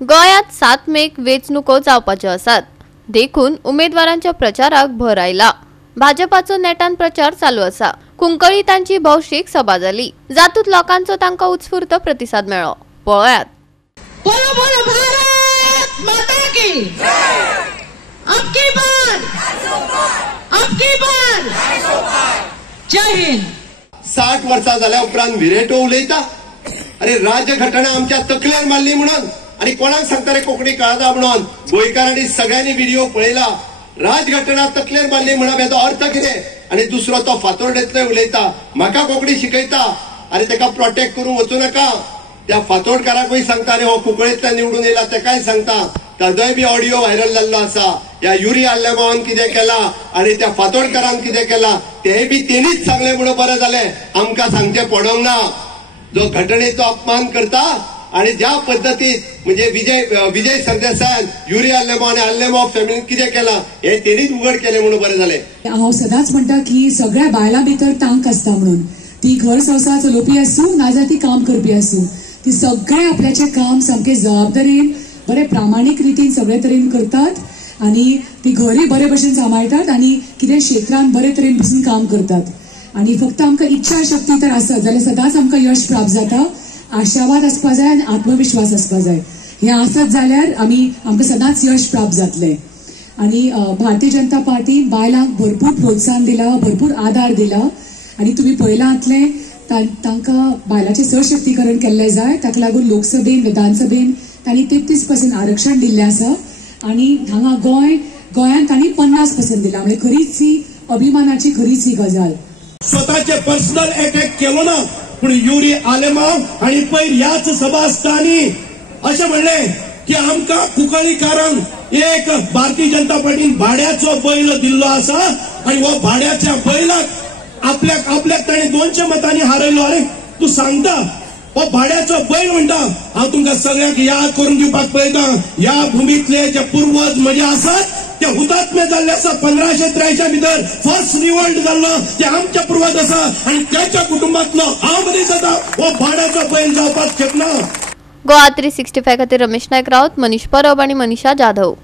गोंयांत 7 मेक वेंचणुको जावपाच्यो आसात। देखून उमेदवारांच्या प्रचाराक भर आयला। भाजपाचो नेटान प्रचार चालू आसा। कुंकळी तांची भौशीक सभा जाली, जातूंत लोकांचो तांकां उत्स्फूर्त प्रतिसाद मेळ्ळो। पळयात। बोलो बोलो भारत माता की जय। आपकी बात जय हिंद। 60 वर्सां जाल्या उपरांत विरेटो उलयता, अरे राजघटना आमच्या तकलेर मारली म्हणून, आणि कोणाक सांगता रे कोंकणी कळना म्हणून। गोंयकारांनी सगळ्यांनी व्हिडिओ पळयला। राजघटना तकलेर मारली म्हणप हेचो अर्थ कितें? आणि दुसरो तो फातोर्डेंतलो उलयता, म्हाका कोंकणी शिकयता, अरे ताका प्रोटेक्ट करूंक वचूं नाका। त्या फातोर्डकाराकूय सांगता, अरे हो कुंकळेंतल्यान निवडून येयला, ताकाय सांगता। ताजोय बी ऑडिओ व्हायरल जाल्लो आसा। ह्या युरी आल्लेमावान कितें केला आनी त्या फातोर्डकारान कितें केला तेय बी तेणीच सांगलें म्हणून बरें जालें। आमकां सांगचें पडोंक ना। जो घटनेचो अपमान करता आणि ज्या पद्धतीत म्हणजे विजय सरदेसाय युरी आल्लेमाव आणि आल्लेमाव फॅमिलीन कितें केला हे तेणीच उघड केले म्हणून बरें जालें। हांव सदांच म्हणटा की सगळ्या बायलां भितर तांक आसता म्हणून, ती घर संवसार चलोवपी आसूं नाजाल्यार ती काम करपी आसूं, ती सगळे आपल्याचें काम सामकें जबाबदारेन बरे प्रामाणीक रितीन सगळे तरेन करतात आणि ती घरय बरे भशेन सांबाळटात आणि कितें क्षेत्रांत बरे तरेन बसून काम करतात। आणि फक्त आमकां इच्छा शक्ती तर आसत जाल्यार सदांच आमकां यश प्राप्त जाता। आशावाद आसपा जाय आनी आत्मविश्वास आसपा जाय। हे आसत जाल्यार आमकां सदांच यश प्राप्त जातलें। आणि भारतीय जनता पार्टीन बायलांक भरपूर प्रोत्साहन दिला, भरपूर आदार दिला। आणि तुम्ही पळयलां आसलें तांकां बायलांचें सशक्तीकरण केल्लें जाय, ताका लागून लोकसभेन विधानसभेन तांणी 33% आरक्षण दिल्लें आसा। आणि हांगा गोंयांत तांणी 50% दिला, म्हणजे खरीच ही अभिमानाची खरीच ही गजाल। स्वतःचे पर्सनल अटॅक केलो ना, पण युरी आलेमाव आणि पयर ह्याच सभा आसतानी अशें म्हणलें की आमकां कुंकळीकारांक एक भारतीय जनता पार्टीन भाड्याचो बैल दिल्लो आसा आणि हो भाड्याच्या बैलाक आपल्याक ताणें 200 मतांनी हारयलो। अरे तूं सांगता हो भाड्याचो बैल म्हणटा। हांव तुमकां सगळ्यांक याद करून दिवपाक पळयता, ह्या भुमीतले जे पूर्वज म्हजे आसात ते हुतात्मे जाल्ले आसा। 1583 भितर फर्स्ट रिवॉल्ट जाल्लो ते आमचे पूर्वज आसा आणि त्याच्या कुटुंबातलो हांव मनीस आसा। हो भाड्याचो बैल जावपाक शकना। गोवा 365 खातीर रमेश नायक रावत, मनीष परब आणि मनीषा जाधव।